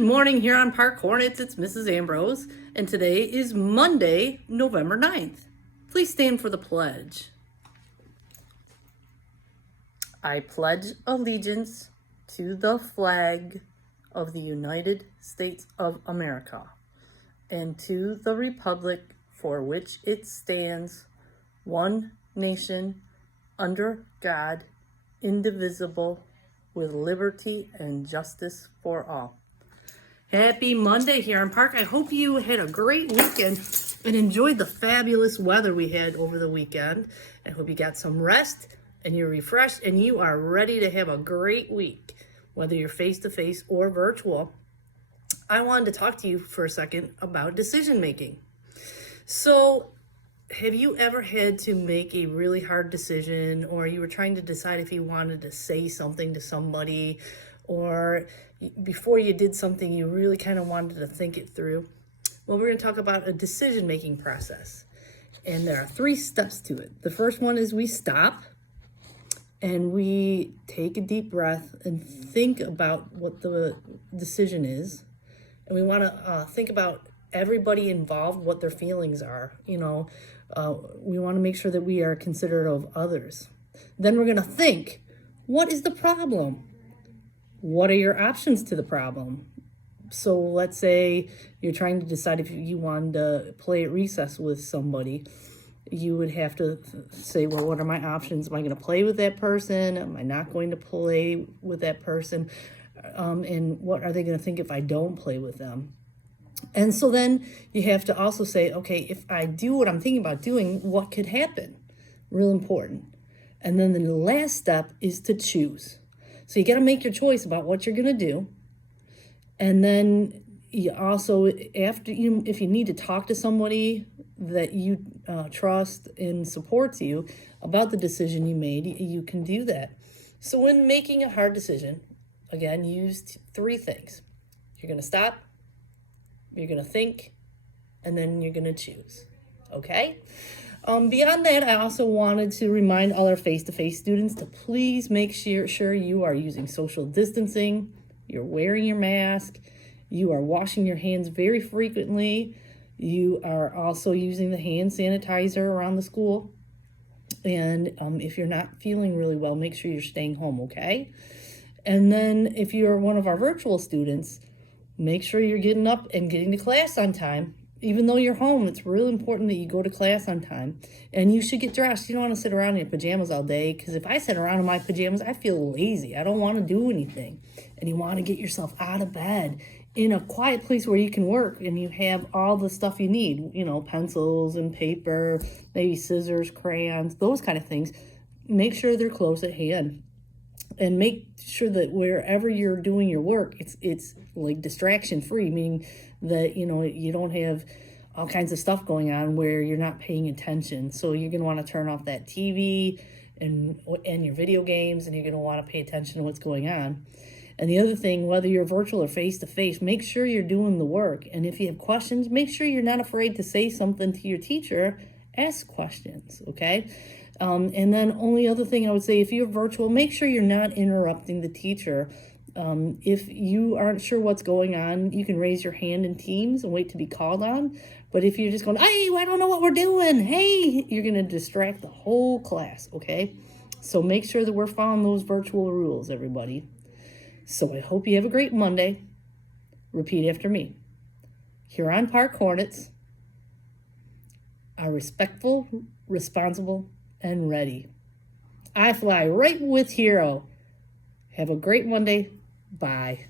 Good morning here on Park Hornets. It's Mrs. Ambrose, and today is Monday, November 9th. Please stand for the pledge. I pledge allegiance to the flag of the United States of America and to the republic for which it stands, one nation, under God, indivisible, with liberty and justice for all. Happy Monday here in Park. I hope you had a great weekend and enjoyed the fabulous weather we had over the weekend. I hope you got some rest and you're refreshed and you are ready to have a great week, whether you're face-to-face or virtual. I wanted to talk to you for a second about decision making. So, have you ever had to make a really hard decision, or you were trying to decide if you wanted to say something to somebody, or before you did something, you really kind of wanted to think it through? Well, we're going to talk about a decision-making process. And there are 3 steps to it. The first one is we stop and we take a deep breath and think about what the decision is. And we want to think about everybody involved, what their feelings are. We want to make sure that we are considerate of others. Then we're going to think, what is the problem? What are your options to the problem? So let's say you're trying to decide if you wanted to play at recess with somebody. You would have to say, well, what are my options? Am I going to play with that person? Am I not going to play with that person? And what are they going to think if I don't play with them? And so then you have to also say, okay, if I do what I'm thinking about doing, what could happen? Real important. And then the last step is to choose. So you got to make your choice about what you're going to do. And then you also, if you need to talk to somebody that you trust and supports you about the decision you made, you can do that. So when making a hard decision, again, use 3 things. You're going to stop, you're going to think, and then you're going to choose. Okay? Beyond that, I also wanted to remind all our face-to-face students to please make sure you are using social distancing, you're wearing your mask, you are washing your hands very frequently, you are also using the hand sanitizer around the school, and if you're not feeling really well, make sure you're staying home, okay? And then if you're one of our virtual students, make sure you're getting up and getting to class on time. Even though you're home, it's really important that you go to class on time. And you should get dressed. You don't want to sit around in your pajamas all day, because if I sit around in my pajamas, I feel lazy. I don't want to do anything. And you want to get yourself out of bed in a quiet place where you can work and you have all the stuff you need, pencils and paper, maybe scissors, crayons, those kind of things. Make sure they're close at hand. And make sure that wherever you're doing your work, it's like distraction free, meaning that, you don't have all kinds of stuff going on where you're not paying attention. So you're going to want to turn off that TV and your video games, and you're going to want to pay attention to what's going on. And the other thing, whether you're virtual or face-to-face, make sure you're doing the work. And if you have questions, make sure you're not afraid to say something to your teacher. Ask questions, okay? And then only other thing I would say, if you're virtual, make sure you're not interrupting the teacher. If you aren't sure what's going on, you can raise your hand in Teams and wait to be called on. But if you're just going, hey, I don't know what we're doing, hey, you're going to distract the whole class, okay? So make sure that we're following those virtual rules, everybody. So I hope you have a great Monday. Repeat after me. Huron Park Hornets are respectful, responsible, and ready. I fly right with Hero. Have a great Monday. Bye.